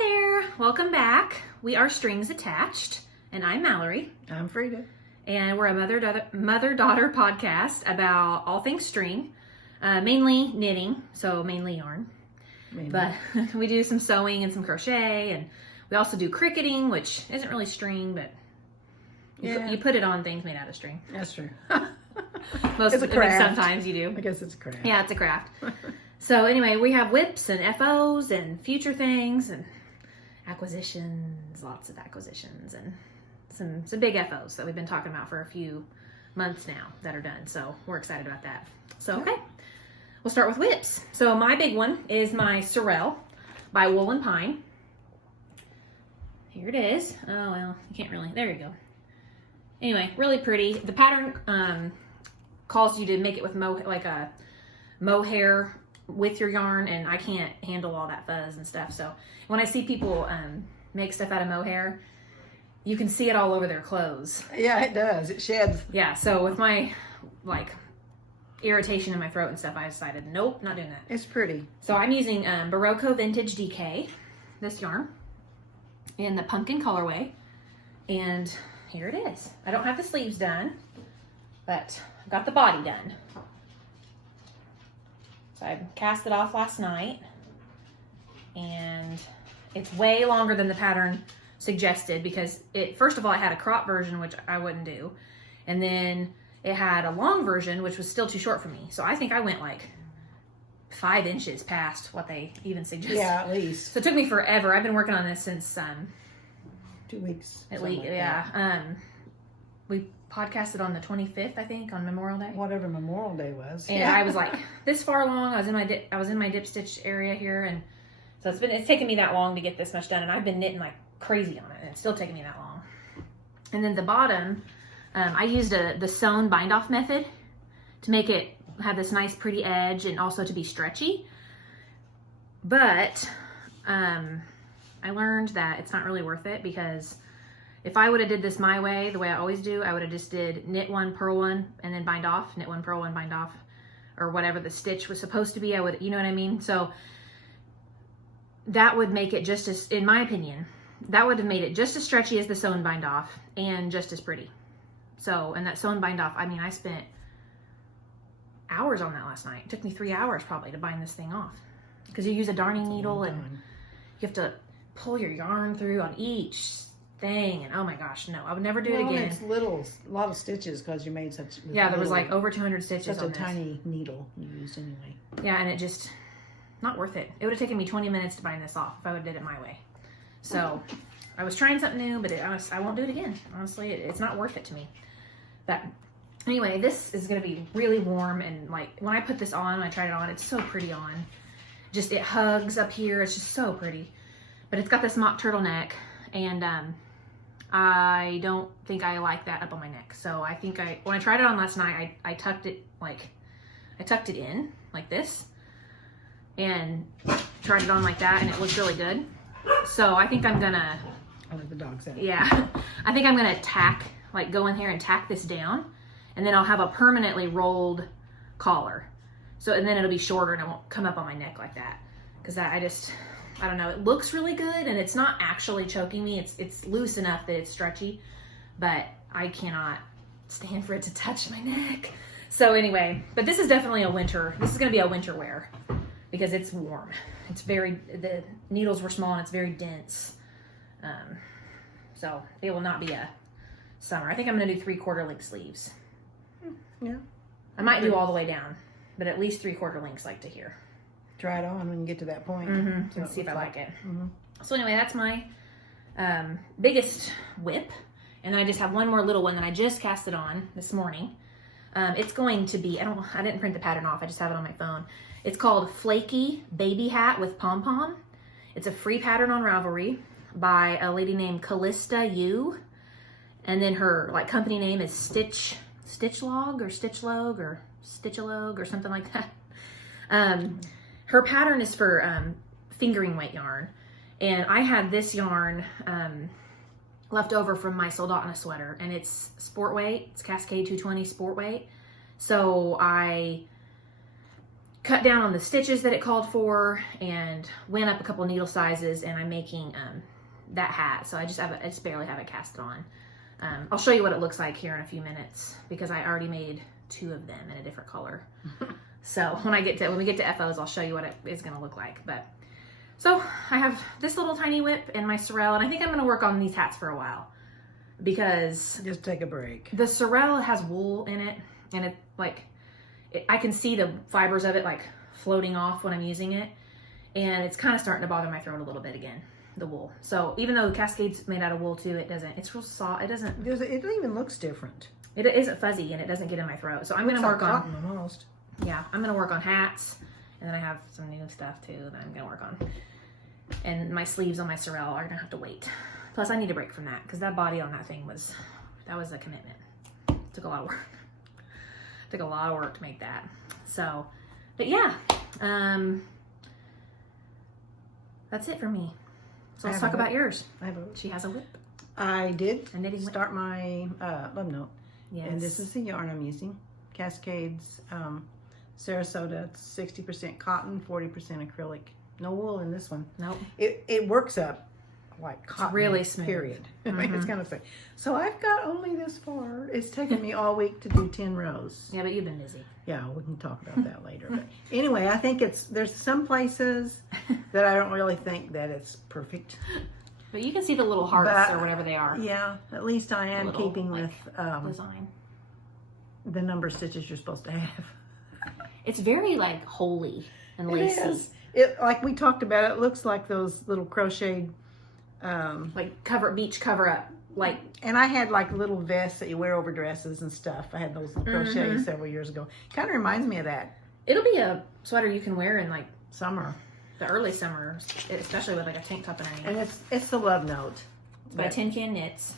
there, welcome back. We are Strings Attached, and I'm Mallory. I'm Frida. And we're a mother-daughter podcast about all things string, mainly knitting, so mainly yarn. Mainly. But we do some sewing and some crochet, and we also do cricketing, which isn't really string, but you put it on things made out of string. That's true. Most it's a craft. Sometimes you do. I guess it's a craft. Yeah, it's a craft. So anyway, we have whips and FOs and future things and acquisitions, lots of acquisitions, and some big FOs that we've been talking about for a few months now that are done. So we're excited about that. So, okay, we'll start with whips. So my big one is my Sorrel by Wool and Pine. Here it is. Oh, well, you can't really, there you go. Anyway, really pretty. The pattern calls you to make it with mohair with your yarn, and I can't handle all that fuzz and stuff. So when I see people make stuff out of mohair, you can see it all over their clothes. Yeah, it does. It sheds. Yeah, so with my irritation in my throat and stuff, I decided, nope, not doing that. It's pretty. So I'm using Berroco Vintage DK, this yarn, in the pumpkin colorway, and here it is. I don't have the sleeves done, but I've got the body done. So I cast it off last night, and it's way longer than the pattern suggested because first of all, I had a crop version, which I wouldn't do. And then it had a long version, which was still too short for me. So I think I went like 5 inches past what they even suggested. Yeah, at least. So it took me forever. I've been working on this since 2 weeks. At least, yeah. We podcasted on the 25th, I think, on Memorial Day. Whatever Memorial Day was. And I was like this far along. I was in my dip stitch area here, and so it's taken me that long to get this much done. And I've been knitting like crazy on it, and it's still taking me that long. And then the bottom, I used the sewn bind off method to make it have this nice pretty edge and also to be stretchy. But I learned that it's not really worth it, because if I would have did this my way, the way I always do, I would have just did knit one, purl one, and then bind off, knit one, purl one, bind off, or whatever the stitch was supposed to be. I would, you know what I mean? So that would make it just as, in my opinion, that would have made it just as stretchy as the sewn bind off and just as pretty. So, and that sewn bind off, I mean, I spent hours on that last night. It took me 3 hours probably to bind this thing off, because you use a darning needle and you have to pull your yarn through on each thing, and oh my gosh, no, I would never do it again. It's a lot of stitches because you made such. Yeah, there was like over 200 stitches such on a tiny needle you used anyway. Yeah, and it just not worth it. It would have taken me 20 minutes to bind this off if I would have did it my way. So I was trying something new, but I won't do it again. Honestly, it's not worth it to me. But anyway, this is going to be really warm, and like when I put this on, I tried it on, it's so pretty on. Just it hugs up here. It's just so pretty. But it's got this mock turtleneck, and I don't think I like that up on my neck. So I think when I tried it on last night, I tucked it in like this and tried it on like that, and it looked really good. So I think I'm gonna, I'll let the dogs out. Yeah, I think I'm gonna go in here and tack this down, and then I'll have a permanently rolled collar. So, and then it'll be shorter and it won't come up on my neck like that. Because I don't know, it looks really good, and it's not actually choking me. It's loose enough that it's stretchy, but I cannot stand for it to touch my neck. So anyway, but this is definitely this is going to be a winter wear, because it's warm. The needles were small and it's very dense. So it will not be a summer. I think I'm going to do 3/4 length sleeves. Yeah. I might do all the way down, but at least 3/4 lengths like to here. Try it on when you get to that point. So see if I like it. So anyway, that's my biggest whip. And then I just have one more little one that I just cast it on this morning. It's going to be, I didn't print the pattern off. I just have it on my phone. It's called Flaky Baby Hat with Pom Pom. It's a free pattern on Ravelry by a lady named Callista Yu. And then her company name is Stitchlog or Stitchlog or Stitchalogue or something like that. Her pattern is for fingering weight yarn, and I had this yarn left over from my Soldotna sweater, and it's sport weight. It's Cascade 220 sport weight. So I cut down on the stitches that it called for and went up a couple needle sizes, and I'm making that hat. So I just barely have it cast on. I'll show you what it looks like here in a few minutes because I already made 2 of them in a different color. So when we get to FOs, I'll show you what it is going to look like. But so I have this little tiny whip and my Sorrel, and I think I'm going to work on these hats for a while because just take a break. The Sorrel has wool in it, and it I can see the fibers of it like floating off when I'm using it, and it's kind of starting to bother my throat a little bit again, the wool. So even though the Cascade's made out of wool too, it's real soft. It even looks different. It isn't fuzzy, and it doesn't get in my throat. So I'm going to work on cotton almost. Yeah, I'm going to work on hats, and then I have some new stuff too that I'm going to work on. And my sleeves on my Sorrel are going to have to wait. Plus I need a break from that because that body on that thing was a commitment. It took a lot of work. Took a lot of work to make that. So, but yeah, that's it for me. So let's talk about yours. She has a whip. I did a knitting whip. Start my love note. Yes. And this is the yarn I'm using. Cascade's Sarasota. It's 60% cotton, 40% acrylic. No wool in this one. Nope. It works up like cotton. It's really smooth. Period. It's kind of smooth. So I've got only this far. It's taken me all week to do 10 rows. Yeah, but you've been busy. Yeah, we can talk about that later. But anyway, I think there's some places that I don't really think that it's perfect. But you can see the little hearts or whatever they are. Yeah, at least I am keeping with design. The number of stitches you're supposed to have. It's very like holy and lacy. It is. It, like we talked about, it looks like those little crocheted like beach cover up. Like, and I had like little vests that you wear over dresses and stuff. I had those crocheted several years ago. Kind of reminds me of that. It'll be a sweater you can wear in like summer, the early summer, especially with like a tank top underneath. And it's the love note. It's by Tin Can Knits,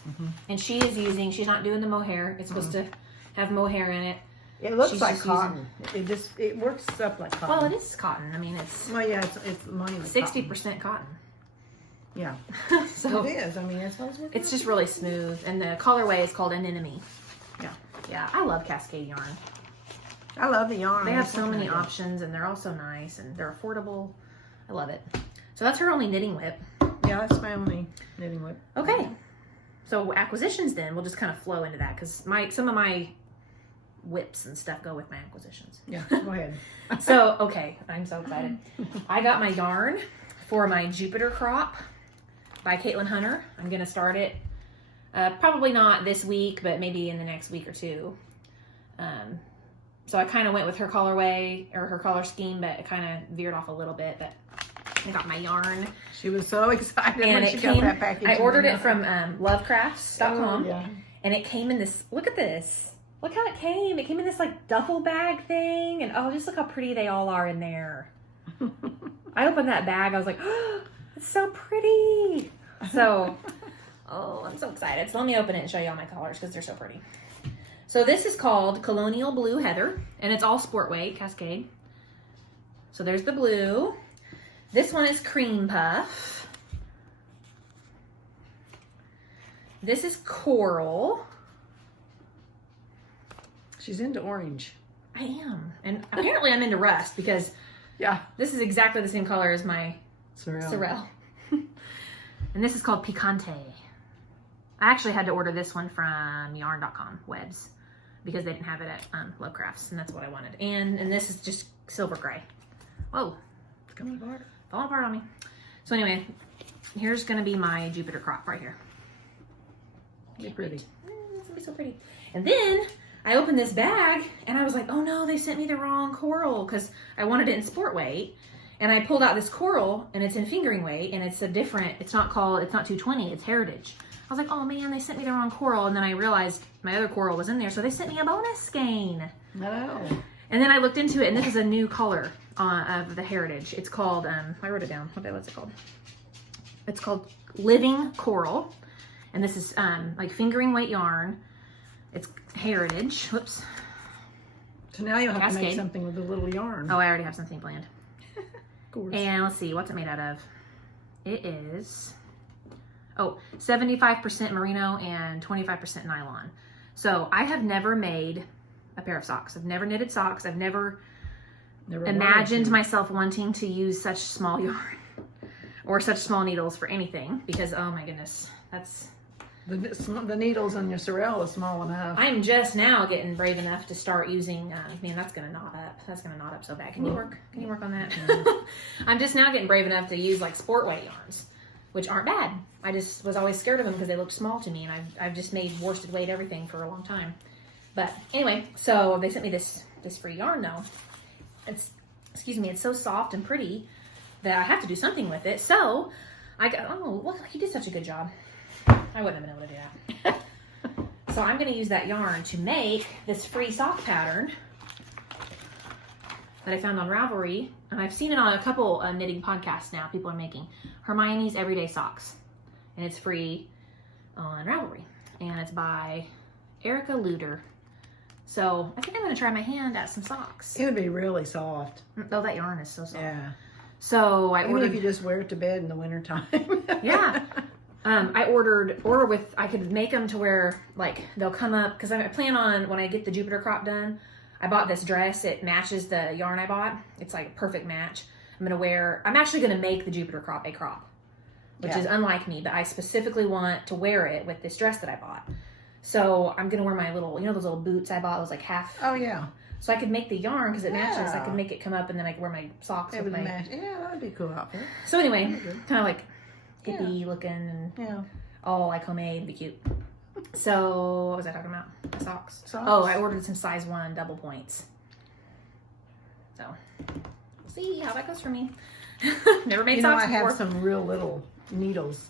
and she's not doing the mohair. It's supposed to have mohair in it. It looks like cotton. It works up like cotton. Well, it is cotton. I mean, it's 60% cotton. Yeah. So it is. I mean, it's always working. It's just really smooth, and the colorway is called Anemone. Yeah. Yeah, I love Cascade yarn. I love the yarn. They have so many options, and they're all so nice, and they're affordable. I love it. So that's her only knitting whip. Yeah, that's my only knitting whip. Okay. So acquisitions then, we'll just kind of flow into that because some of my whips and stuff go with my acquisitions. Yeah, go ahead. So, okay, I'm so excited. I got my yarn for my Jupiter crop by Caitlin Hunter. I'm going to start it probably not this week, but maybe in the next week or two. So I kind of went with her colorway or her color scheme, but it kind of veered off a little bit. But I got my yarn. She was so excited when she got that package. I ordered it from lovecrafts.com. Oh, yeah. And it came in this, look at this. Look how it came. It came in this like duffel bag thing. And oh, just look how pretty they all are in there. I opened that bag. I was like, oh, it's so pretty. So, oh, I'm so excited. So let me open it and show you all my colors because they're so pretty. So this is called Colonial Blue Heather, and it's all sport weight, Cascade. So there's the blue. This one is Cream Puff. This is Coral. She's into orange. I am. And apparently I'm into rust because this is exactly the same color as my Sorrel. And this is called Picante. I actually had to order this one from yarn.com webs because they didn't have it at Lovecrafts, and that's what I wanted. And this is just silver gray. Whoa, it's coming apart. Falling apart on me. So anyway, here's gonna be my Jupiter crop right here. You're pretty. It's gonna be so pretty. And then I opened this bag and I was like, oh no, they sent me the wrong coral because I wanted it in sport weight. And I pulled out this coral and it's in fingering weight and it's it's not 220, it's heritage. I was like, oh man, they sent me the wrong coral. And then I realized my other coral was in there. So they sent me a bonus skein. No. And then I looked into it and this is a new color of the heritage. It's called, I wrote it down. What's it called? It's called Living Coral. And this is like fingering weight yarn. It's heritage. Whoops. So now you'll have Cascade. to make something with a little yarn. Oh, I already have something planned. Of course. And let's see, what's it made out of? It is, 75% merino and 25% nylon. So I have never made a pair of socks. I've never knitted socks. I've never imagined myself wanting to use such small yarn or such small needles for anything because, oh my goodness, that's... The needles on your Sorrel is small enough. I'm just now getting brave enough to start using, man, that's going to knot up. That's going to knot up so bad. Can you work on that? I'm just now getting brave enough to use like sport weight yarns, which aren't bad. I just was always scared of them because they looked small to me, and I've just made worsted weight everything for a long time. But anyway, so they sent me this free yarn though. It's so soft and pretty that I have to do something with it. So I got, oh, look, he did such a good job. I wouldn't have been able to do that. So I'm going to use that yarn to make this free sock pattern that I found on Ravelry. And I've seen it on a couple knitting podcasts now. People are making Hermiones Everyday Socks. And it's free on Ravelry. And it's by Erica Lueder. So I think I'm going to try my hand at some socks. It would be really soft. Oh, that yarn is so soft. Yeah. So I Even ordered... if you just wear it to bed in the wintertime. Yeah. I ordered, I could make them to where, like, they'll come up, because I plan on, when I get the Jupiter crop done, I bought this dress, it matches the yarn I bought, it's like a perfect match. I'm actually going to make the Jupiter crop a crop, which is unlike me, but I specifically want to wear it with this dress that I bought. So I'm going to wear my little, you know those little boots I bought, it was like half. Oh, yeah. So I could make the yarn, because it matches, I could make it come up, and then I could wear my socks with my... match. Yeah, that would be a cool outfit. So anyway, kind of like... hippie looking and all like homemade, it'd be cute. So what was I talking about? Socks. Oh, I ordered some size 1 double points. So we'll see how that goes for me. Never made socks before. I have some real little needles.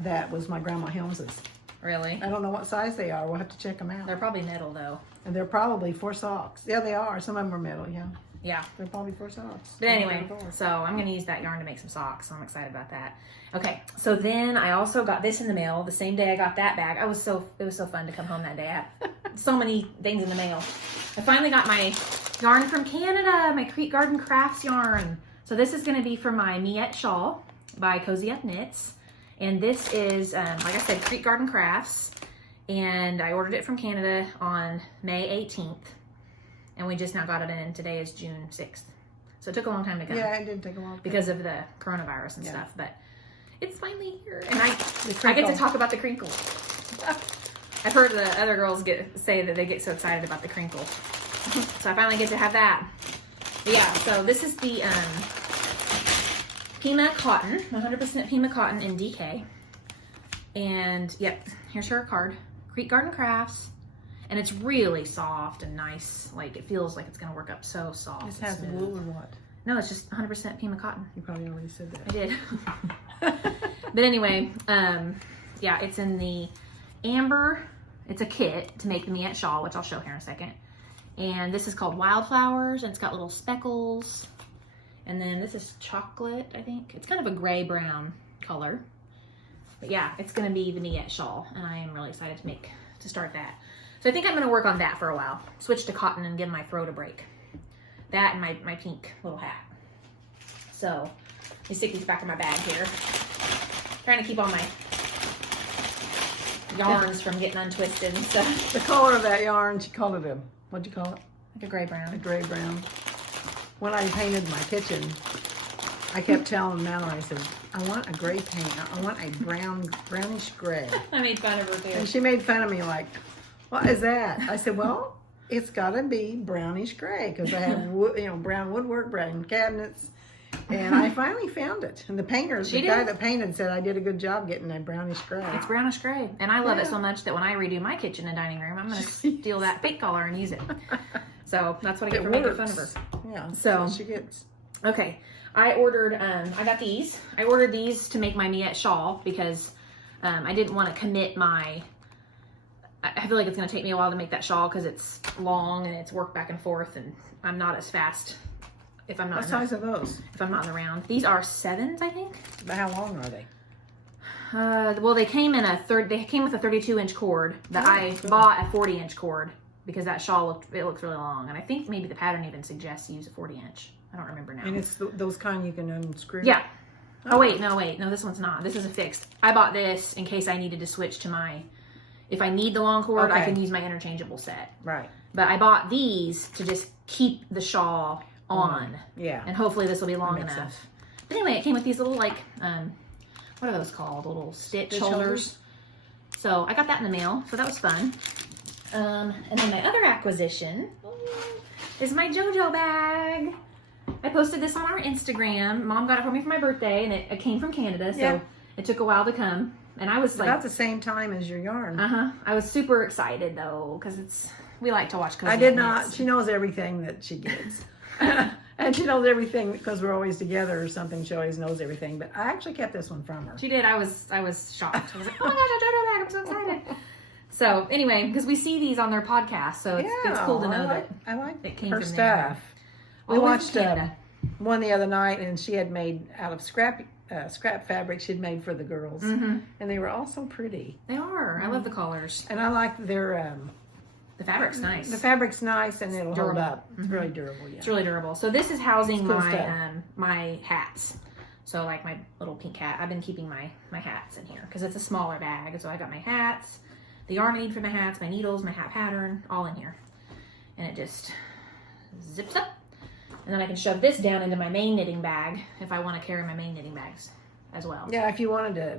That was my grandma Helms's. Really? I don't know what size they are. We'll have to check them out. They're probably metal though. And they're probably for socks. Yeah, they are. Some of them are metal. Yeah. Yeah. They're probably for socks. But anyway, so I'm going to use that yarn to make some socks. So I'm excited about that. Okay. So then I also got this in the mail the same day I got that bag. It was so fun to come home that day. I had so many things in the mail. I finally got my yarn from Canada, my Creek Garden Crafts yarn. So this is going to be for my Miette Shawl by Cozy Up Knits. And this is, like I said, Creek Garden Crafts. And I ordered it from Canada on May 18th. And we just now got it in. Today is June 6th. So it took a long time to come. Yeah, it did take a long time. Because of the coronavirus and stuff. But it's finally here. And I get to talk about the crinkle. I've heard the other girls say that they get so excited about the crinkle. So I finally get to have that. But yeah, so this is the Pima cotton. 100% Pima cotton in DK. And yep, here's her card. Creek Garden Crafts. And it's really soft and nice. Like, it feels like it's going to work up so soft. This has wool or what? No, it's just 100% Pima cotton. You probably already said that. I did. But anyway, yeah, it's in the amber. It's a kit to make the Miette Shawl, which I'll show here in a second. And this is called Wildflowers, and it's got little speckles. And then this is chocolate, I think. It's kind of a gray-brown color. But yeah, it's going to be the Miette Shawl, and I am really excited to start that. So I think I'm going to work on that for a while. Switch to cotton and give my throat a break. That and my pink little hat. So let me stick these back in my bag here. Trying to keep all my yarns from getting untwisted and stuff. The color of that yarn, she called it what'd you call it? Like a gray brown. A gray brown. When I painted my kitchen, I kept telling Mallory, I said, I want a gray paint. I want a brownish gray. I made fun of her too. And she made fun of me like, what is that? I said, well, it's got to be brownish gray because I have brown woodwork, brown cabinets, and I finally found it. And the guy that painted said I did a good job getting that brownish gray. It's brownish gray, and I love it so much that when I redo my kitchen and dining room, I'm going to steal that fake color and use it. So that's what I get for making fun of her. Yeah. So she gets. Okay, I ordered. I got these. I ordered these to make my Miette Shawl because I didn't want to commit my. I feel like it's going to take me a while to make that shawl because it's long and it's work back and forth, and I'm not as fast if I'm not. What size are those? If I'm not in the round. These are 7s, I think. But how long are they? Well, they came in They came with a 32-inch cord that I bought a 40-inch cord because that shawl looks really long, and I think maybe the pattern even suggests you use a 40-inch. I don't remember now. And it's those kind you can unscrew. Yeah. Oh wait, no, this one's not. This is a fixed. I bought this in case I needed to switch to my. If I need the long cord, I can use my interchangeable set. Right. But I bought these to just keep the shawl on. Yeah. And hopefully this will be long makes enough. sense. But anyway, it came with these little like, what are those called? Little stitch holders. So I got that in the mail. So that was fun. And then my other acquisition is my Jojo bag. I posted this on our Instagram. Mom got it for me for my birthday, and it came from Canada, so it took a while to come. And I was like, about the same time as your yarn. I was super excited though, because we like to watch. I did not. She knows everything that she gets, and she knows everything because we're always together or something. She always knows everything. But I actually kept this one from her. She did. I was shocked. I was like, oh my gosh, a Jojo bag! I'm so excited. So anyway, because we see these on their podcast, so it's cool to know that I like it came her from stuff. there. We watched one the other night, and she had made out of scrap fabric she'd made for the girls, and they were all so pretty. They are. I love the collars, and I like their. The fabric's nice. The fabric's nice, and it'll durable. hold up. It's really durable. Yeah, it's really durable. So this is housing cool my my hats. So like my little pink hat. I've been keeping my hats in here because it's a smaller bag. So I got my hats, the yarn I need for my hats, my needles, my hat pattern, all in here, and it just zips up. And then I can shove this down into my main knitting bag if I want to carry my main knitting bags as well. Yeah, if you wanted to,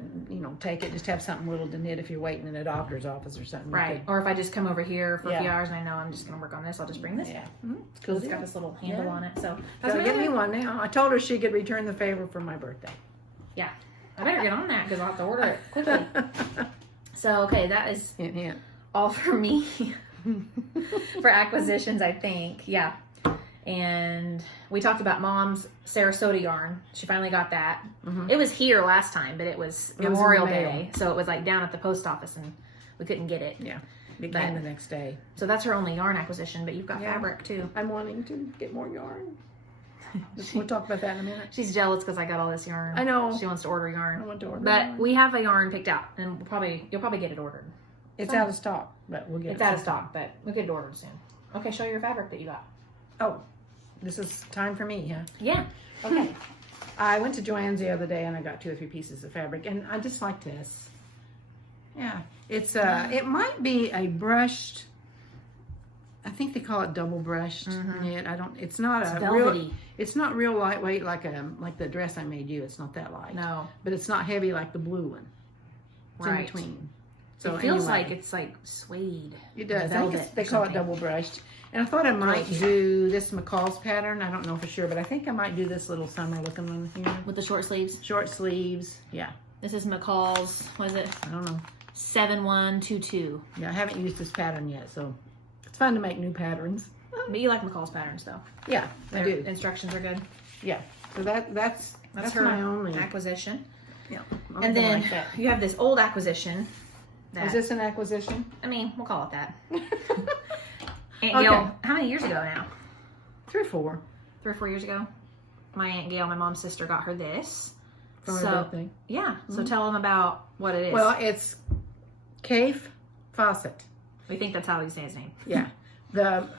take it, just have something little to knit if you're waiting in a doctor's office or something. Right. Or if I just come over here for a few hours and I know I'm just going to work on this, I'll just bring this. Yeah. It's cool. It's got this little handle on it. So gotta get me one now. I told her she could return the favor for my birthday. Yeah. I better get on that because I'll have to order it quickly. So, okay, that is all for me for acquisitions, I think. Yeah. And we talked about Mom's Sarasota yarn. She finally got that. It was here last time, but it was Memorial Day. So it was like down at the post office and we couldn't get it. Yeah. It came the next day. So that's her only yarn acquisition, but you've got fabric too. I'm wanting to get more yarn. We'll talk about that in a minute. She's jealous because I got all this yarn. I know. She wants to order yarn. I want to order yarn. We have a yarn picked out and you'll probably get it ordered. It's out of stock, but we'll get it. It's out of stock, but we'll get it ordered soon. Okay, show your fabric that you got. Oh, this is time for me, huh? Yeah. Okay. I went to Joann's the other day and I got 2 or 3 pieces of fabric, and I just like this. Yeah. It's it might be a brushed, I think they call it double brushed knit. It's not velvety. It's not real lightweight like the dress I made you. It's not that light. No. But it's not heavy like the blue one. It's in between. So it feels like it's like suede. It does. They call it double brushed. And I thought I might do this McCall's pattern. I don't know for sure, but I think I might do this little summer looking one here. With the short sleeves? Short sleeves, yeah. This is McCall's, what is it? I don't know. 7122. Yeah, I haven't used this pattern yet, so it's fun to make new patterns. But you like McCall's patterns, though. Yeah, I do. Instructions are good. Yeah, so that's her my only acquisition. Yeah. And then you have this old acquisition. Is this an acquisition? I mean, we'll call it that. Aunt Gail, how many years ago now? 3 or 4. 3 or 4 years ago. My Aunt Gail, my mom's sister, got her this. For her birthday. Yeah. So tell them about what it is. Well, it's Cafe Fawcett. We think that's how you say his name. Yeah.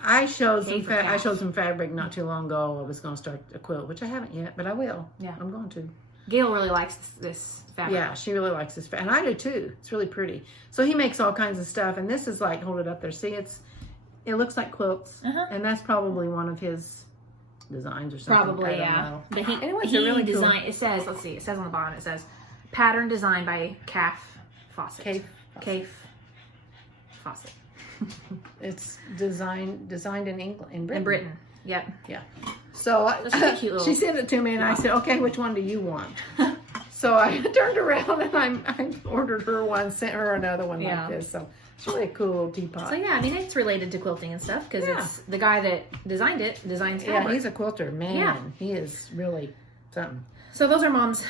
I showed some fabric not too long ago. I was going to start a quilt, which I haven't yet, but I will. Yeah. I'm going to. Gail really likes this fabric. Yeah, she really likes this fabric. And I do too. It's really pretty. So he makes all kinds of stuff. And this is like, hold it up there. See, it looks like quilts, and that's probably one of his designs or something. Probably, yeah. But he really designed. Cool. It says, let's see. It says on the bottom. It says, pattern designed by Calf Fawcett. Cafe Fawcett. It's designed in England, in Britain. In Britain. Yep. Yeah. So she sent it to me, and I said, "Okay, which one do you want?" So I turned around and I ordered her one, sent her another one like this. So. It's really a cool little teapot. So yeah, I mean it's related to quilting and stuff because it's the guy that designed it designs fabric. Yeah, he's a quilter, man. He is really something. So those are Mom's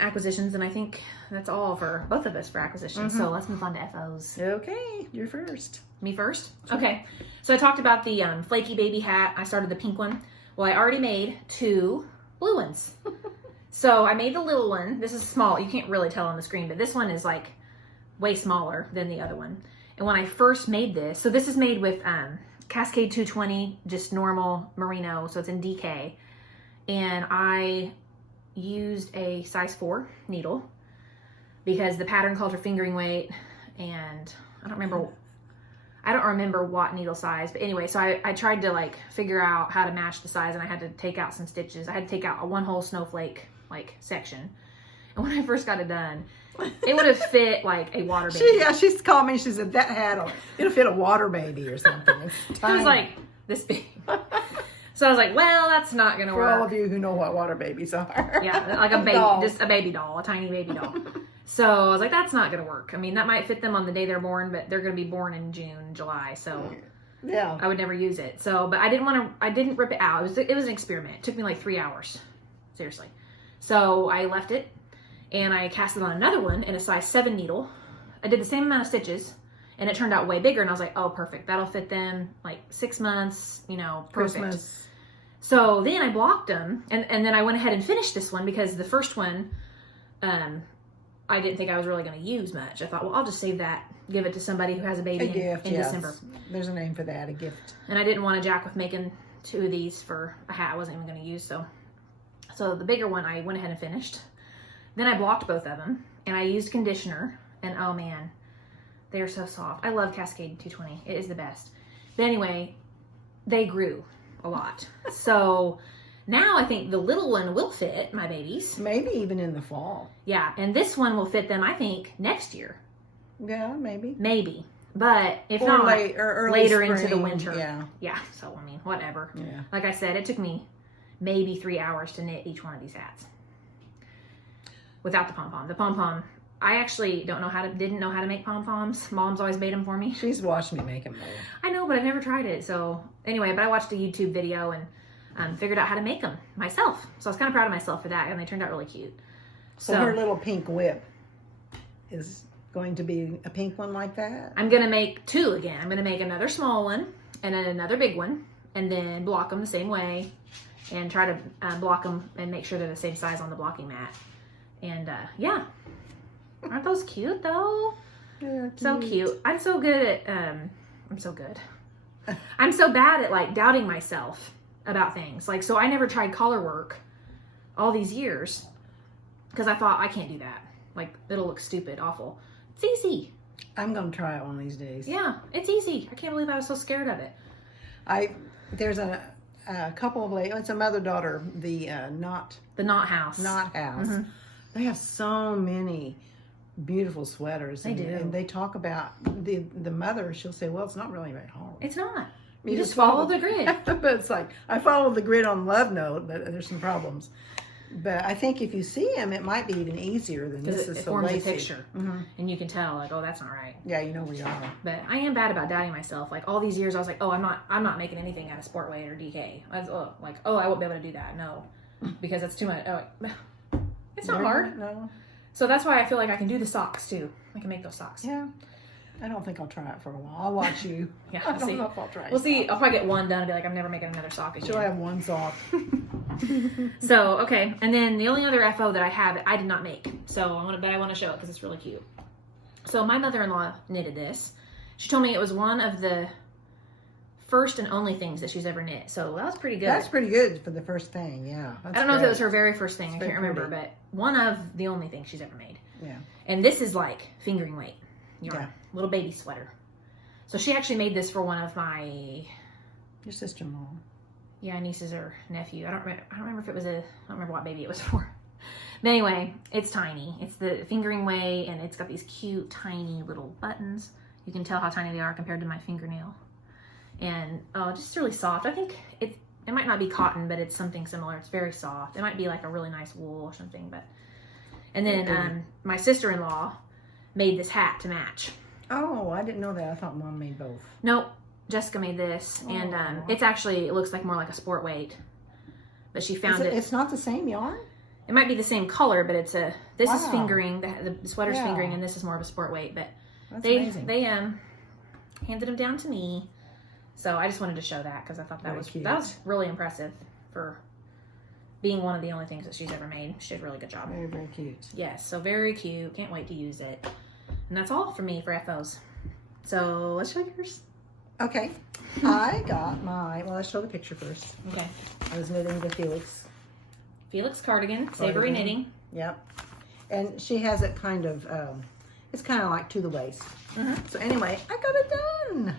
acquisitions, and I think that's all for both of us for acquisitions. So let's move on to FOs. Okay, you're first. Me first? Okay. So I talked about the flaky baby hat. I started the pink one. Well, I already made 2 blue ones. So I made the little one. This is small. You can't really tell on the screen, but this one is like way smaller than the other one. And when I first made this, so this is made with Cascade 220, just normal merino, so it's in DK. And I used a size 4 needle because the pattern called for fingering weight, and I don't remember. I don't remember what needle size, but anyway, so I tried to like figure out how to match the size, and I had to take out some stitches. I had to take out a one whole snowflake like section. And when I first got it done, it would have fit like a water baby. She's called me. She said that it'll fit a water baby or something. It's tiny. It was like this big. So I was like, well, that's not gonna work. For all of you who know what water babies are. Yeah, like a baby, just a baby doll, a tiny baby doll. So I was like, that's not gonna work. I mean, that might fit them on the day they're born, but they're gonna be born in June, July, so yeah, I would never use it. So, but I didn't rip it out. It was an experiment. It took me like 3 hours, seriously. So I left it, and I cast it on another one in a size 7 needle. I did the same amount of stitches, and it turned out way bigger. And I was like, oh, perfect. That'll fit them like 6 months. You know, perfect. Christmas. So then I blocked them, and then I went ahead and finished this one because the first one, I didn't think I was really going to use much. I thought, well, I'll just save that, give it to somebody who has a baby in December. There's a name for that, a gift. And I didn't want to jack with making 2 of these for a hat I wasn't even going to use. So the bigger one I went ahead and finished. Then I blocked both of them, and I used conditioner, and oh man, they are so soft. I love Cascade 220. It is the best. But anyway, they grew a lot. So now I think the little one will fit my babies. Maybe even in the fall. Yeah, and this one will fit them, I think, next year. Yeah, maybe. Maybe. But if or not, later spring, into the winter. Yeah. Yeah, so I mean, whatever. Yeah. Like I said, it took me maybe 3 hours to knit each one of these hats. Without the pom-pom. The pom-pom, I actually didn't know how to make pom-poms. Mom's always made them for me. She's watched me make them. I know, but I've never tried it. So anyway, but I watched a YouTube video and figured out how to make them myself. So I was kind of proud of myself for that, and they turned out really cute. So her little pink whip is going to be a pink one like that? I'm going to make 2 again. I'm going to make another small one and then another big one, and then block them the same way and try to block them and make sure they're the same size on the blocking mat. And yeah. Aren't those cute though? Yeah, so cute. I'm so good at, I'm so good. I'm so bad at like doubting myself about things. Like, so I never tried collar work all these years because I thought I can't do that. Like, it'll look stupid, awful. It's easy. I'm going to try it one of these days. Yeah, it's easy. I can't believe I was so scared of it. There's a couple of ladies, it's a mother-daughter, the Knot House. Knot House. Mm-hmm. They have so many beautiful sweaters. They do. And they talk about the mother, she'll say, well, it's not really very hard. It's not. You just follow the grid. But it's like, I follow the grid on Love Note, but there's some problems. But I think if you see them, it might be even easier than this. It forms a picture. Mm-hmm. And you can tell, like, oh, that's not right. Yeah, you know we are. But I am bad about doubting myself. Like, all these years, I was like, oh, I'm not making anything out of Sport Weight or DK. I was like, oh, I won't be able to do that. No. Because that's too much. Oh, it's not hard. No. So that's why I feel like I can do the socks, too. I can make those socks. Yeah. I don't think I'll try it for a while. I'll watch you. Yeah, I don't know if I'll try it. We'll see. I'll probably get one done and be like, I'm never making another sock again. She'll have one sock. So, okay. And then the only other FO that I have, I did not make. So, but I want to show it because it's really cute. So, my mother-in-law knitted this. She told me it was one of the first and only things that she's ever knit. So, that was pretty good. That's pretty good for the first thing, yeah. I don't know if it was her very first thing. I can't remember. But one of the only things she's ever made. Yeah. And this is like fingering weight. Yarn. Yeah. Little baby sweater. So she actually made this for one of my... Your sister-in-law. Yeah, nieces or nephew. I don't remember if it was I don't remember what baby it was for. But anyway, it's tiny. It's the fingering way, and it's got these cute, tiny little buttons. You can tell how tiny they are compared to my fingernail. And just really soft. I think it might not be cotton, but it's something similar. It's very soft. It might be like a really nice wool or something. But and then my sister-in-law made this hat to match. Oh, I didn't know that. I thought Mom made both. Nope. Jessica made this, and it's actually, it looks like more like a sport weight. But she found it. It's not the same yarn? It might be the same color, but it's this is fingering, the sweater's fingering, and this is more of a sport weight. But that's amazing. They handed them down to me. So I just wanted to show that because I thought that was really impressive for being one of the only things that she's ever made. She did a really good job. Very, very cute. Yes, so very cute. Can't wait to use it. And that's all for me for FOs. So let's show yours. Okay. I got let's show the picture first. Okay. I was knitting the Felix Cardigan, Savory Knitting. Yep. And she has it kind of, it's kind of like to the waist. Mm-hmm. So anyway, I got it done.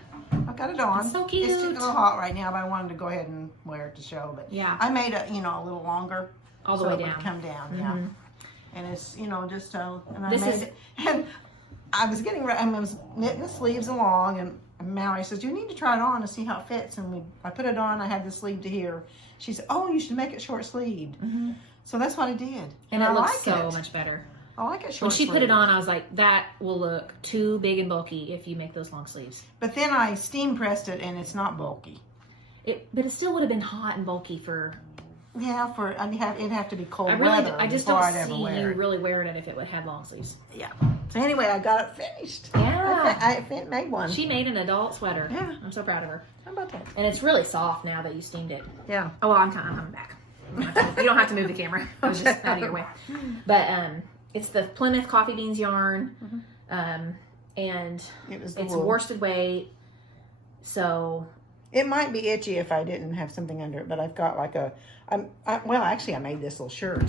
got it on. It's so cute. It's a little hot right now, but I wanted to go ahead and wear it to show. But yeah, I made it, you know, a little longer. All the so way it down. would come down, Mm-hmm. yeah. And it's, you know, just and I This made is- it. And I was getting ready. I was knitting the sleeves along, and Mallory says, "You need to try it on to see how it fits." And I put it on. I had the sleeve to here. She said, "Oh, you should make it short sleeved." Mm-hmm. So that's what I did, and I it looks like so it. much better. I like it short. When she put it on, I was like, that will look too big and bulky if you make those long sleeves. But then I steam pressed it, and it's not bulky. But it still would have been hot and bulky for. Yeah, it'd have to be cold weather. I just before don't I'd ever see wear you it. really wearing it if it would have long sleeves. Yeah. So anyway, I got it finished. Yeah. I made one. She made an adult sweater. Yeah. I'm so proud of her. How about that? And it's really soft now that you steamed it. Yeah. Oh, well, I'm coming back. You don't have to move the camera. I was just out of your way. But it's the Plymouth coffee beans yarn. Mm-hmm. And It's wool. Worsted weight. So it might be itchy if I didn't have something under it, but I've got like actually I made this little shirt.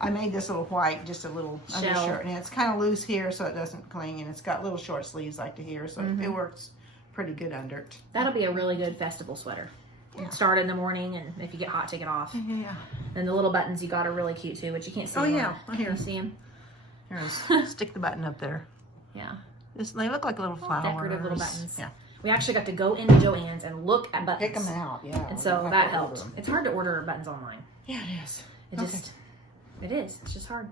I made this little white, just a little undershirt, and it's kind of loose here so it doesn't cling, and it's got little short sleeves like to here, so it works pretty good under it. that'll be a really good festival sweater. Yeah. Start in the morning, and if you get hot, take it off. Yeah. And the little buttons you got are really cute too, but you can't see Oh, them. yeah. Here. You see them? Here, stick the button up there. Yeah. They look like little flowers. Decorative little buttons. Yeah. We actually got to go into Joann's and look at buttons. Pick them out, yeah. And so that helped. It's hard to order buttons online. Yeah, it is. It is. It's just hard.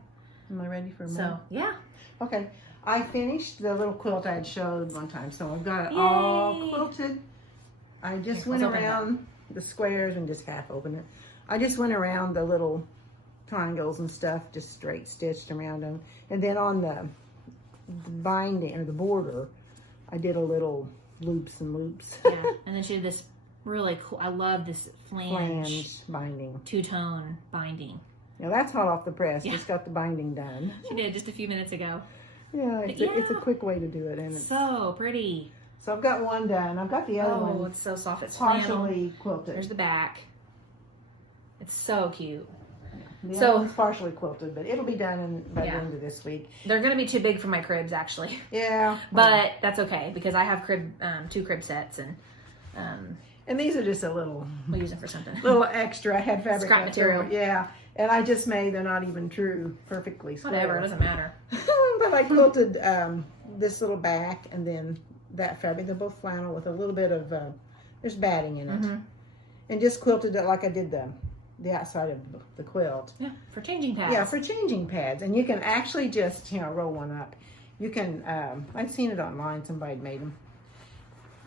Am I ready for more? So, yeah. Okay. I finished the little quilt I had showed one time, so I've got it Yay. all quilted. I just Here, went let's open around the squares and just half open it. I just went around the little triangles and stuff, just straight stitched around them. And then on the binding or the border, I did a little loops and loops. Yeah. And then she did this really cool, I love this flange binding. two-tone binding. Now that's hot off the press. Yeah. Just got the binding done. She did just a few minutes ago. Yeah, it's a quick way to do it. And it's, So pretty. so I've got one done. I've got the other Oh, one it's so soft. It's flannel. partially quilted. There's the back. It's so cute. The So- other one's partially quilted, but it'll be done by the Yeah. end of this week. They're going to be too big for my cribs, actually. Yeah. But that's okay, because I have two crib sets, and And these are just a little we'll use them for something. extra. I had fabric Scrap left material. over. Yeah. And I just made, they're not even true, perfectly square. Whatever, it doesn't matter. But I quilted this little back and then that fabric. They're both flannel with a little bit of, there's batting in it. Mm-hmm. And just quilted it like I did the outside of the quilt. Yeah, for changing pads. Yeah, for changing pads. And you can actually just, roll one up. You can, I'd seen it online, somebody had made them.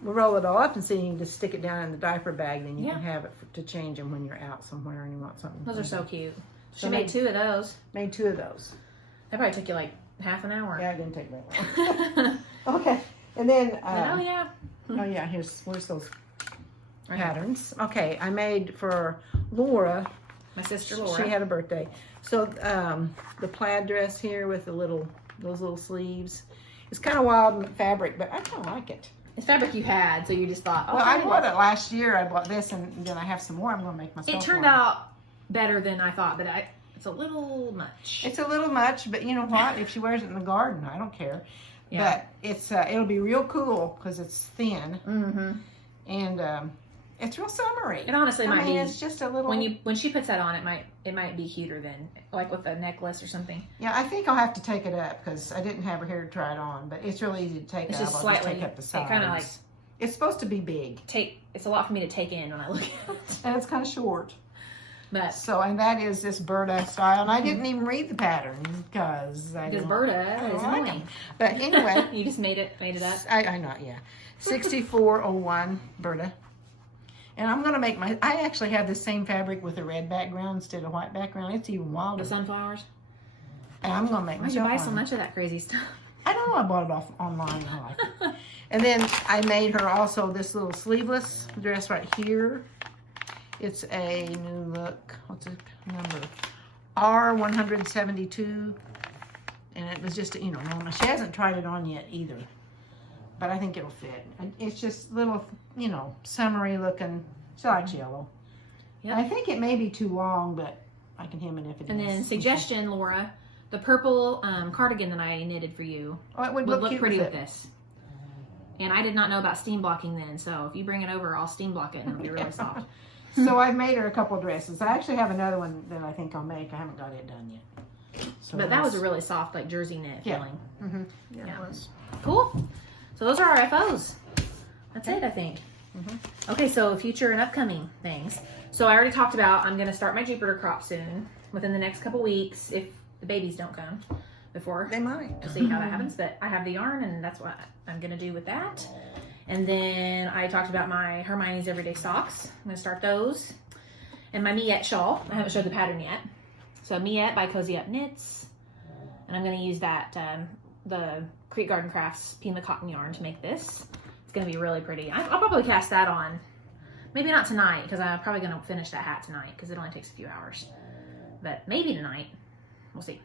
We'll roll it all up and see, you can just stick it down in the diaper bag, then you can have it to change them when you're out somewhere and you want something. Those are so cute. She So made two of those. Made two of those. That probably took you like half an hour. Yeah, it didn't take that long. Okay, and then, oh, yeah. where's those patterns. Okay, I made for Laura. My sister Laura. She had a birthday. So the plaid dress here with those little sleeves. It's kind of wild fabric, but I kind of like it. It's fabric you had, so you just thought, oh, Well, I bought it last year. I bought this, and then I have some more. I'm going to make myself it turned one. out better than I thought, but it's a little much. It's a little much, but you know what? If she wears it in the garden, I don't care. Yeah. But it's it'll be real cool because it's thin, Mm-hmm. and it's real summery. It honestly might be. It's just a little. When she puts that on, it might be cuter than like with a necklace or something. Yeah, I think I'll have to take it up because I didn't have her here to try it on. But it's really easy to take It's up. just I'll slightly. take up the sides. It kind of like it's supposed to be big, it's a lot for me to take in when I look at it. and it's kind of short. But So, and that is this Berta style, and I didn't even read the patterns because Berta is like annoying. them. But anyway, You just made it up. I know, yeah. 6401 Berta. And I'm going to make I actually have the same fabric with a red background instead of white background. It's even wilder. The sunflowers. And I'm going to make Why'd you myself buy so one. much of that crazy stuff? I don't know, I bought it off online. I like it. And then I made her also this little sleeveless dress right here. It's a new look. What's the number? R172. And it was just, normal. She hasn't tried it on yet either. But I think it'll fit. And it's just little, summery looking. She likes yellow. Yep. I think it may be too long, but I can hem it if it is. And then suggestion, Laura, the purple cardigan that I knitted for you Oh, it would would look look cute pretty with it. this. And I did not know about steam blocking then, so if you bring it over, I'll steam block it and it'll be really soft. So I've made her a couple of dresses. I actually have another one that I think I'll make. I haven't got it done yet. So But that was a really soft, like jersey knit Yeah. feeling. Mm-hmm. Yeah, Yeah. it was. Cool. So those are our FOs. That's it, I think. Okay, so future and upcoming things. So I already talked about I'm going to start my Jupiter crop soon, within the next couple weeks, if the babies don't come before. They might. We'll see how that happens, but I have the yarn, and that's what I'm going to do with that. And then I talked about my Hermiones Everyday Socks. I'm going to start those. And my Miette Shawl. I haven't showed the pattern yet. So Miette by Cozy Up Knits. And I'm going to use that, the Creek Garden Crafts Pima cotton yarn to make this. It's going to be really pretty. I'll probably cast that on. Maybe not tonight, because I'm probably going to finish that hat tonight, because it only takes a few hours. But maybe tonight. We'll see.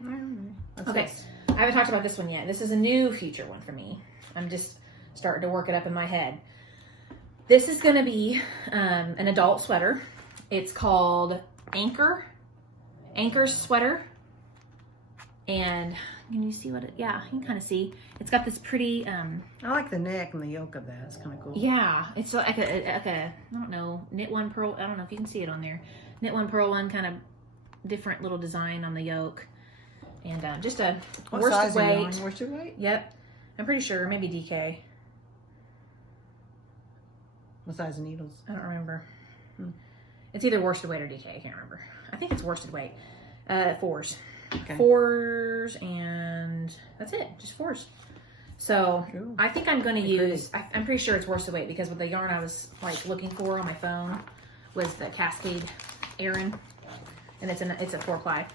Okay, I haven't talked about this one yet. This is a new future one for me. I'm just starting to work it up in my head. This is going to be an adult sweater. It's called Anchor's Sweater. And can you see what it, yeah, you can kind of see. It's got this pretty, I like the neck and the yoke of that. It's kind of cool. yeah, it's like a, I don't know, knit one, purl, I don't know if you can see it on there. Knit one, purl one, kind of different little design on the yoke. And just a What worsted size are you weight. on? Worsted weight? Yep. I'm pretty sure, maybe DK. What size of needles? I don't remember. It's either worsted weight or DK. I can't remember. I think it's worsted weight. 4s. Okay. 4s, and that's it. Just 4s. So Cool. I think I'm going to use. I'm pretty sure it's worsted weight because with the yarn I was like looking for on my phone was the Cascade Aran, and it's a 4-ply.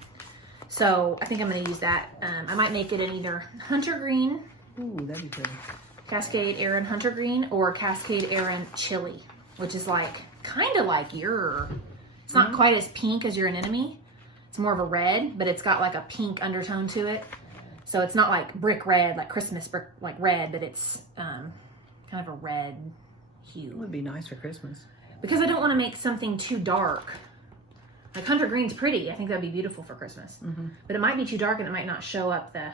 So I think I'm going to use that. I might make it in either hunter green. Ooh, that'd be pretty. Cascade Aran Hunter Green or Cascade Aran Chili, which is like kind of like it's not quite as pink as your anemone. It's more of a red, but it's got like a pink undertone to it. So it's not like brick red, like Christmas brick like red, but it's kind of a red It hue. would be nice for Christmas. Because I don't want to make something too dark. Like Hunter Green's pretty. I think that'd be beautiful for Christmas. But it might be too dark and it might not show up the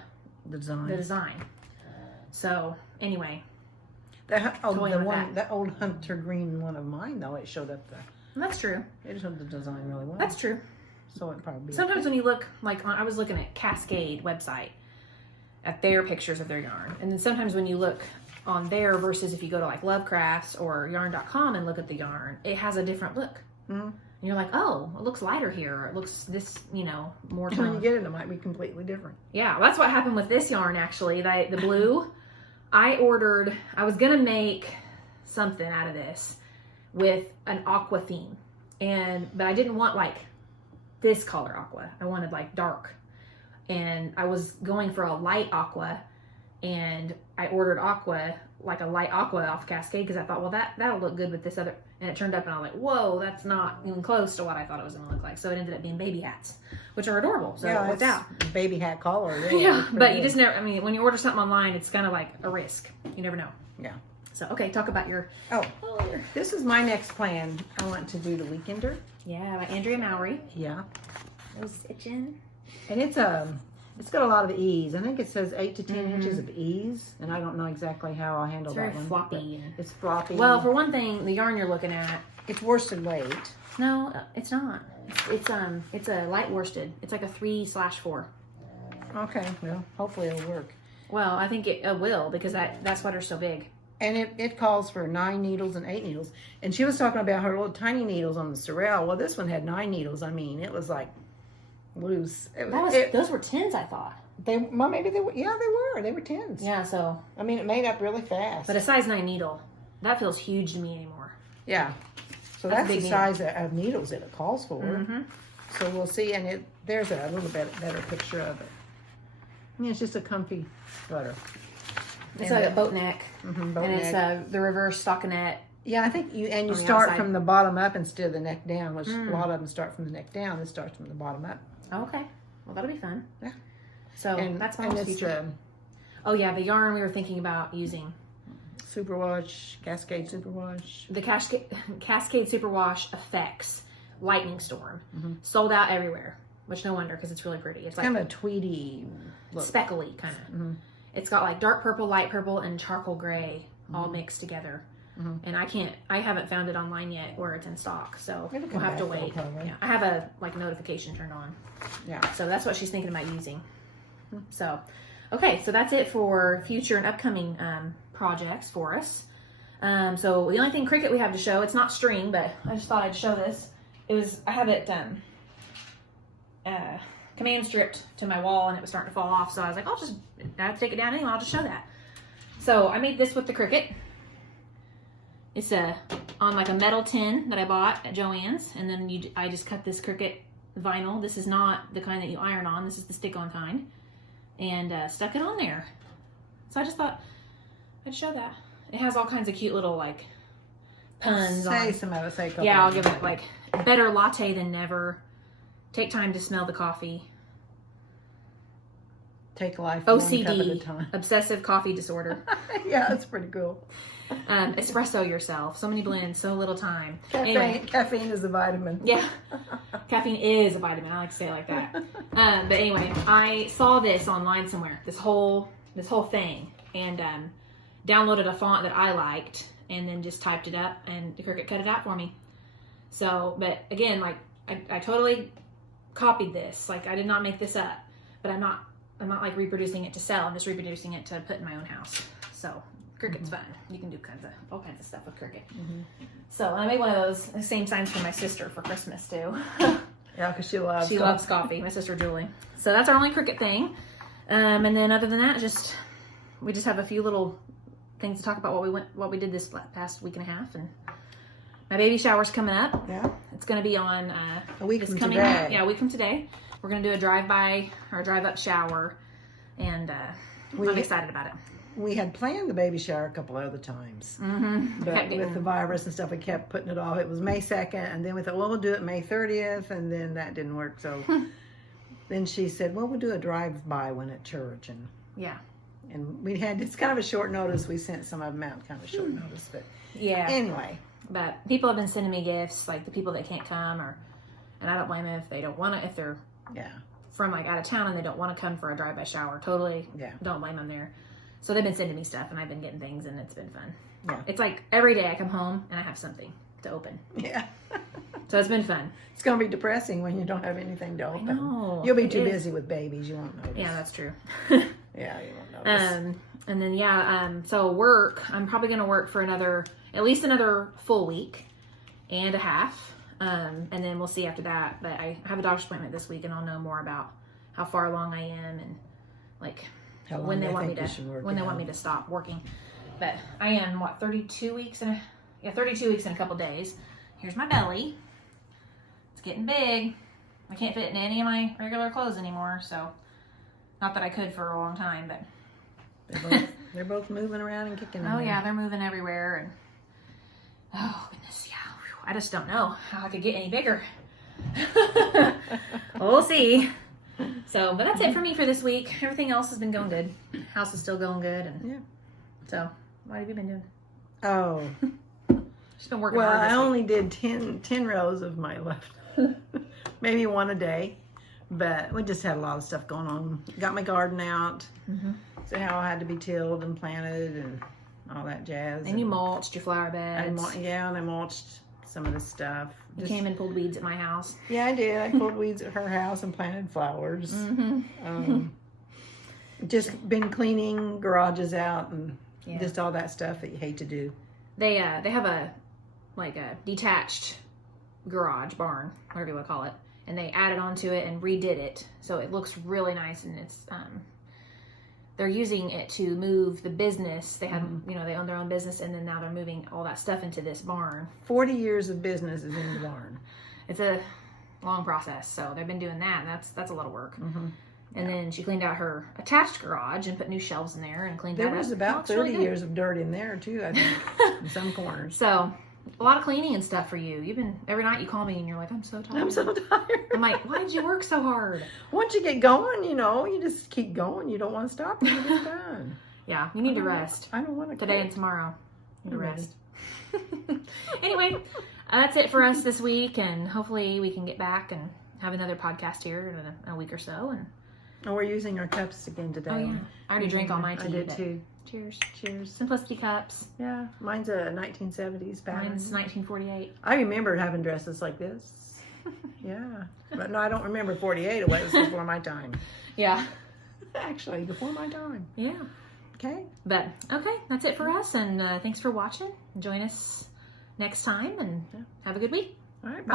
The the design. So anyway, That Toying with that old hunter green one of mine though, it showed up that's true. it showed the design really well. That's true. So it'd probably be Sometimes when you look, like I was looking at Cascade website at their pictures of their yarn. And then sometimes when you look on there versus if you go to like Lovecrafts or yarn.com and look at the yarn, it has a different look. And you're like, oh, it looks lighter here. Or it looks this, more when you tone. get it might be completely different. Yeah, well, that's what happened with this yarn actually. The blue, I was going to make something out of this with an aqua theme. But I didn't want like this color aqua. I wanted like dark. And I was going for a light aqua, and I ordered aqua, like a light aqua off Cascade, because I thought, well, that'll look good with this other. And it turned up, and I was like, whoa, that's not even close to what I thought it was going to look like. So it ended up being baby hats, which are adorable. So it worked out. Baby hat collar. Yeah, but you just never, when you order something online, it's kind of like a risk. You never know. Yeah. So, okay, talk about your... This is my next plan. I want to do the Weekender. Yeah, by Andrea Mowry. Yeah. I was itching. And it's got a lot of ease. I think it says 8 to 10 inches of ease, and I don't know exactly how I handle It's very that one. floppy. It's floppy. Well, for one thing, the yarn you're looking at... it's worsted weight. No, it's not. It's a light worsted. It's like a 3/4. Okay, well, hopefully it'll work. Well, I think it will, because that sweater's so big. And it calls for 9 needles and 8 needles. And she was talking about her little tiny needles on the Sorrel. Well, this one had 9 needles. I mean, it was like loose. Those were 10s, I thought. Maybe they were. Yeah, they were. They were 10s. Yeah, so. I mean, it made up really fast. But a size 9 needle, that feels huge to me anymore. Yeah. So that's the size of needles that it calls for. So we'll see. And there's a little bit better picture of it. I mean, it's just a comfy sweater. It's like a boat neck. Boat and neck. it's the reverse stockinette. Yeah, I think you start from the bottom up instead of the neck down, which a lot of them start from the neck down. This starts from the bottom up. Oh, okay. Well, that'll be fun. Yeah. So that's my future. The the yarn we were thinking about using. Superwash, Cascade Superwash. The Cascade Superwash Effects Lightning Storm. Sold out everywhere, which no wonder because it's really pretty. It's like kind of a tweedy look. Speckly kind of. It's got like dark purple, light purple, and charcoal gray all mixed together. And I haven't found it online yet where it's in stock, so we'll have to wait. Yeah, I have a notification turned on. Yeah. So that's what she's thinking about using. So, okay, so that's it for future and upcoming projects for us. So the only thing Cricut we have to show, it's not string, but I just thought I'd show this. I have it command stripped to my wall and it was starting to fall off, so I was like, I'll take it down anyway, I'll just show that. So I made this with the Cricut. It's on like a metal tin that I bought at Joann's, and then I just cut this Cricut vinyl. This is not the kind that you iron on, this is the stick-on kind, and stuck it on there. So I just thought I'd show that. It has all kinds of cute little like puns. Say some of it. Say a couple. Yeah, I'll give it like better latte than never. Take time to smell the coffee. Take life one cup at a OCD, time. obsessive coffee disorder. Yeah, that's pretty cool. Espresso yourself. So many blends, so little time. Caffeine is a vitamin. Yeah, caffeine is a vitamin. I like to say it like that. But anyway, I saw this online somewhere. This whole thing, and downloaded a font that I liked, and then just typed it up, and the Cricut cut it out for me. So, but again, like I totally copied this. Like I did not make this up, but I'm not like reproducing it to sell. I'm just reproducing it to put in my own house. So Cricut's fun. You can do all kinds of stuff with Cricut. So I made one of those same signs for my sister for Christmas too. Yeah, because she loves coffee. My sister Julie. So that's our only Cricut thing. And then other than that, we just have a few little things to talk about what we did this past week and a half, and my baby shower's coming up. Yeah, it's going to be on a week from today. Yeah, a week from today. We're going to do a drive-by or drive-up shower, and I'm excited about it. We had planned the baby shower a couple other times, but with the virus and stuff, we kept putting it off. It was May 2nd, and then we thought, well, we'll do it May 30th, and then that didn't work. So then she said, well, we'll do a drive-by one at church, and and it's kind of a short notice. We sent some of them out kind of short notice, but anyway. But people have been sending me gifts, like the people that can't come, and I don't blame them if they don't want to, if they're from like out of town and they don't want to come for a drive-by shower. Totally, don't blame them there. So they've been sending me stuff, and I've been getting things, and it's been fun. Yeah, it's like every day I come home and I have something to open. Yeah, so it's been fun. It's gonna be depressing when you don't have anything to open. I know. You'll be too busy with babies. You won't notice. Yeah, that's true. Yeah, you won't notice. And then so work. I'm probably gonna work for at least another full week and a half. And then we'll see after that. But I have a doctor's appointment this week, and I'll know more about how far along I am and like when they want me to stop working. But I am 32 weeks in a couple days. Here's my belly. It's getting big. I can't fit in any of my regular clothes anymore, so not that I could for a long time, but they're both moving around and kicking. Oh yeah, they're moving everywhere, and oh goodness, yeah. I just don't know how I could get any bigger. We'll see. So, but that's it for me for this week. Everything else has been going good. House is still going good, and so what have you been doing? Oh, just been working. Well, hard I only did 10 rows of my left, maybe one a day, but we just had a lot of stuff going on. Got my garden out, so how I had to be tilled and planted and all that jazz. And you mulched your flower beds. And I mulched some of the stuff. You came and pulled weeds at my house. Yeah, I did. I pulled weeds at her house and planted flowers. Just been cleaning garages out and just all that stuff that you hate to do. They have a detached garage, barn, whatever you want to call it, and they added onto it and redid it, so it looks really nice. And it's they're using it to move the business. They have, they own their own business, and then now they're moving all that stuff into this barn. 40 years of business is in the barn. It's a long process, so they've been doing that, and that's a lot of work. And then she cleaned out her attached garage and put new shelves in there and cleaned that up. There was about 30 years of dirt in there too, I think, in some corners. So a lot of cleaning and stuff for you. Every night you call me and you're like, I'm so tired. I'm so tired. I'm like, why did you work so hard? Once you get going, you just keep going. You don't want to stop when you get done. Yeah, you need to rest. I don't want to today and tomorrow. You need to rest. Anyway, that's it for us this week, and hopefully we can get back and have another podcast here in a week or so. And we're using our cups again today. Oh yeah, I already drank all my tea. I did too. Cheers. Cheers. Simplicity cups. Yeah, mine's a 1970s pattern. Mine's 1948. I remember having dresses like this. Yeah, but no, I don't remember 48. It was before my time. Yeah. Actually, before my time. Yeah. Okay. But, okay, that's it for us. And thanks for watching. Join us next time and have a good week. All right. Bye.